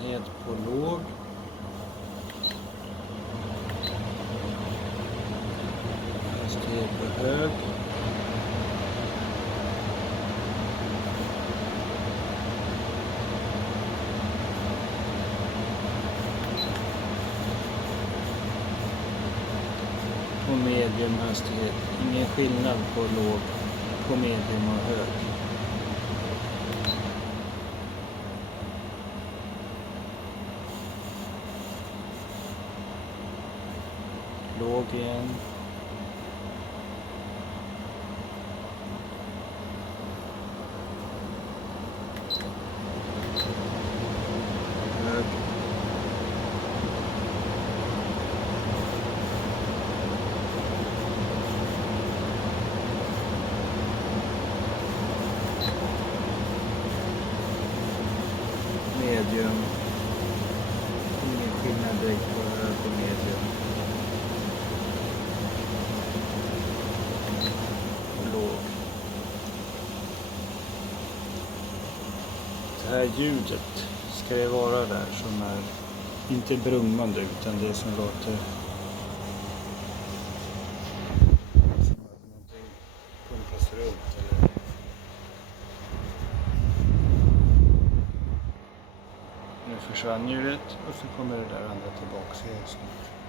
hastighet på låg. Hastighet på hög. Och medium hastighet. Ingen skillnad på låg, på medium och hög. Låg igen. Hög. Medium. Ingen skillnad direkt på hög och medium. Låg. Det här ljudet ska det vara där som är inte brummande utan det som låter som att någonting pumpas runt eller. Nu försvann ljudet och så kommer det där andra tillbaka igen snart.